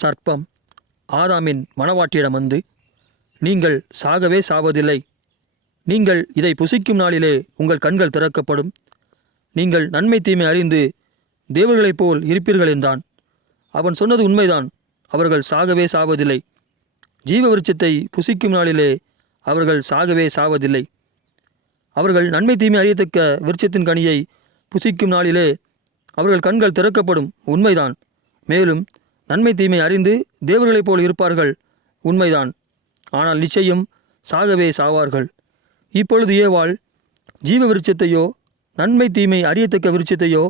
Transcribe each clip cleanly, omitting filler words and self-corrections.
சர்ப்பம் ஆதாமின் மணவாட்டியிடம் வந்து, நீங்கள் சாகவே சாவதில்லை. நீங்கள் இதை புசிக்கும் நாளிலே உங்கள் கண்கள் திறக்கப்படும். நீங்கள் நன்மை தீமை அறிந்து தேவர்களைப் போல் இருப்பீர்கள் என்றான். அவன் சொன்னது உண்மைதான். அவர்கள் சாகவே சாவதில்லை. ஜீவ விருட்சத்தை புசிக்கும் நாளிலே அவர்கள் சாகவே சாவதில்லை. அவர்கள் நன்மை தீமை அறியத்தக்க விருட்சத்தின் கனியை புசிக்கும் நாளிலே அவர்கள் கண்கள் திறக்கப்படும். உண்மைதான். மேலும் நன்மை தீமை அறிந்து தேவர்களைப் போல் இருப்பார்கள். உண்மைதான். ஆனால் நிச்சயம் சாகவே சாவார்கள். இப்பொழுது ஏவாள் ஜீவ விருட்சத்தையோ நன்மை தீமை அறியத்தக்க விருட்சத்தையோ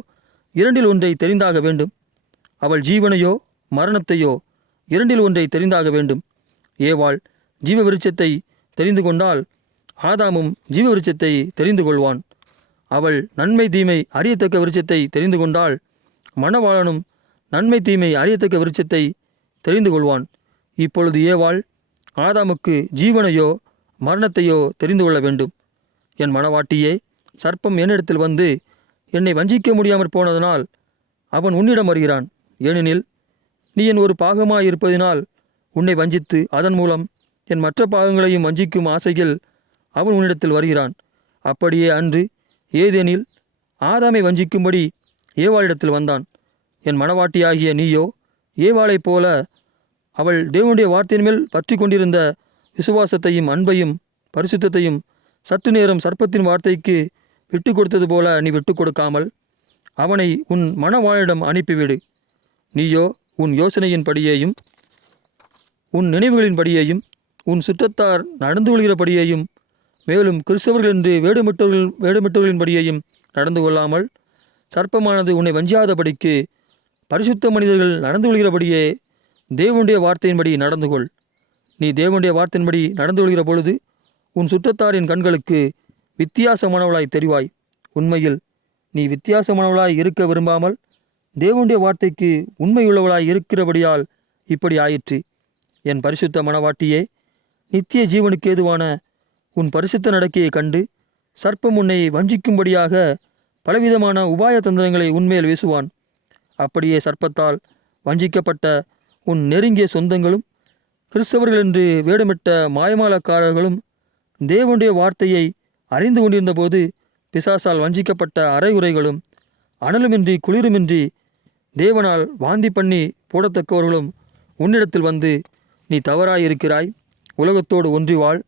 இரண்டில் ஒன்றை தெரிந்தாக வேண்டும். அவள் ஜீவனையோ மரணத்தையோ இரண்டில் ஒன்றை தெரிந்தாக வேண்டும். ஏவாள் ஜீவ விருட்சத்தை தெரிந்து கொண்டால் ஆதாமும் ஜீவ விருட்சத்தை தெரிந்து கொள்வான். அவள் நன்மை தீமை அறியத்தக்க விருட்சத்தை தெரிந்து கொண்டால் மணவாளனும் நன்மை தீமை அறியத்தக்க விருட்சத்தை தெரிந்து கொள்வான். இப்பொழுது ஏவாள் ஆதாமுக்கு ஜீவனையோ மரணத்தையோ தெரிந்து கொள்ள வேண்டும். என் மணவாட்டியே, சர்ப்பம் என்னிடத்தில் வந்து என்னை வஞ்சிக்க முடியாமற் போனதனால் அவன் உன்னிடம் வருகிறான். ஏனெனில் நீ என் ஒரு பாகமாயிருப்பதினால் உன்னை வஞ்சித்து அதன் மூலம் என் மற்ற பாகங்களையும் வஞ்சிக்கும் ஆசையில் அவன் உன்னிடத்தில் வருகிறான். அப்படியே அன்று ஏதேனில் ஆதாமை வஞ்சிக்கும்படி ஏவாளிடத்தில் வந்தான். என் மணவாட்டியாகிய நீயோ ஏவாளைப் போல அவள் தேவனுடைய வார்த்தையின் மேல் பற்றி கொண்டிருந்த விசுவாசத்தையும் அன்பையும் பரிசுத்தத்தையும் சற்று நேரம் சர்ப்பத்தின் வார்த்தைக்கு விட்டு கொடுத்தது போல நீ விட்டு கொடுக்காமல் அவனை உன் மணவாளிடம் அனுப்பிவிடு. நீயோ உன் யோசனையின்படியேயும் உன் நினைவுகளின்படியேயும் உன் சுற்றத்தார் நடந்து கொள்கிறபடியேயும் மேலும் கிறிஸ்தவர்கள் என்று வேடமிட்டவர்களின்படியேயும் நடந்து கொள்ளாமல் சர்ப்பமானது உன்னை வஞ்சியாதபடிக்கு பரிசுத்த மனிதர்கள் நடந்து கொள்கிறபடியே தேவனுடைய வார்த்தையின்படி நடந்து கொள். நீ தேவனுடைய வார்த்தையின்படி நடந்து கொள்கிற பொழுது உன் சுற்றத்தாரின் கண்களுக்கு வித்தியாசமானவளாய் தெரிவாய். உண்மையில் நீ வித்தியாசமானவளாய் இருக்க விரும்பாமல் தேவனுடைய வார்த்தைக்கு உண்மையுள்ளவளாய் இருக்கிறபடியால் இப்படி ஆயிற்று. என் பரிசுத்த மணவாட்டியே, நித்திய ஜீவனுக்கு ஏதுவான உன் பரிசுத்த நடக்கையை கண்டு சர்ப்பம் உன்னை வஞ்சிக்கும்படியாக பலவிதமான உபாய தந்திரங்களை உன்மேல் வீசுவான். அப்படியே சர்ப்பத்தால் வஞ்சிக்கப்பட்ட உன் நெருங்கிய சொந்தங்களும் கிறிஸ்தவர்கள் என்று வேடமிட்ட மாயமாலக்காரர்களும் தேவனுடைய வார்த்தையை அறிந்து கொண்டிருந்த போது பிசாசால் வஞ்சிக்கப்பட்ட அரைகுறைகளும் அனலுமின்றி குளிருமின்றி தேவனால் வாந்தி பண்ணி போடத்தக்கவர்களும் உன்னிடத்தில் வந்து, நீ தவறாயிருக்கிறாய், உலகத்தோடு ஒன்றி வாழ்,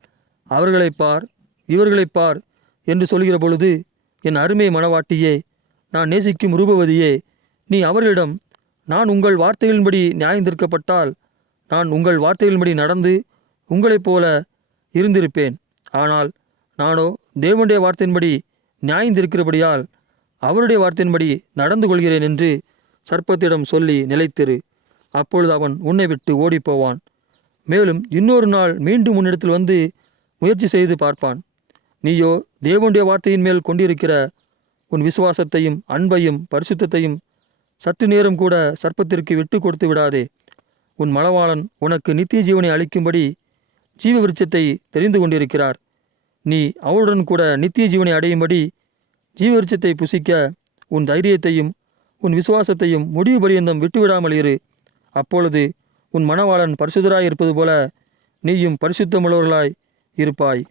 அவர்களைப் பார் இவர்களைப் பார் என்று சொல்கிற பொழுது, என் அருமை மணவாட்டியே, நான் நேசிக்கும் ரூபவதியே, நீ அவர்களிடம், நான் உங்கள் வார்த்தைகளின்படி நியாயந்தீர்க்கப்பட்டால் நான் உங்கள் வார்த்தைகளின்படி நடந்து உங்களைப் போல இருந்திருப்பேன். ஆனால் நானோ தேவனுடைய வார்த்தையின்படி நியாயந்திருக்கிறபடியால் அவருடைய வார்த்தையின்படி நடந்து கொள்கிறேன் என்று சர்ப்பத்திடம் சொல்லி நிலைத்திரு. அப்பொழுது அவன் உன்னை விட்டு ஓடிப்போவான். மேலும் இன்னொரு நாள் மீண்டும் உன்னிடத்தில் வந்து முயற்சி செய்து பார்ப்பான். நீயோ தேவனுடைய வார்த்தையின் மேல் கொண்டிருக்கிற உன் விசுவாசத்தையும் அன்பையும் பரிசுத்தத்தையும் சற்று நேரம் கூட சர்ப்பத்திற்கு விட்டு கொடுத்து விடாதே. உன் மணவாளன் உனக்கு நித்திய ஜீவனை அளிக்கும்படி ஜீவ விருட்சத்தை தெரிந்து கொண்டிருக்கிறார். நீ அவருடன் கூட நித்திய ஜீவனை அடையும்படி ஜீவ விருட்சத்தை புசிக்க உன் தைரியத்தையும் உன் விசுவாசத்தையும் முடிவு பரியந்தம் விட்டுவிடாமல் இரு. அப்பொழுது உன் மணவாளன் பரிசுத்தராய் இருப்பது போல நீயும் பரிசுத்தமுள்ளவர்களாய் இருப்பாய்.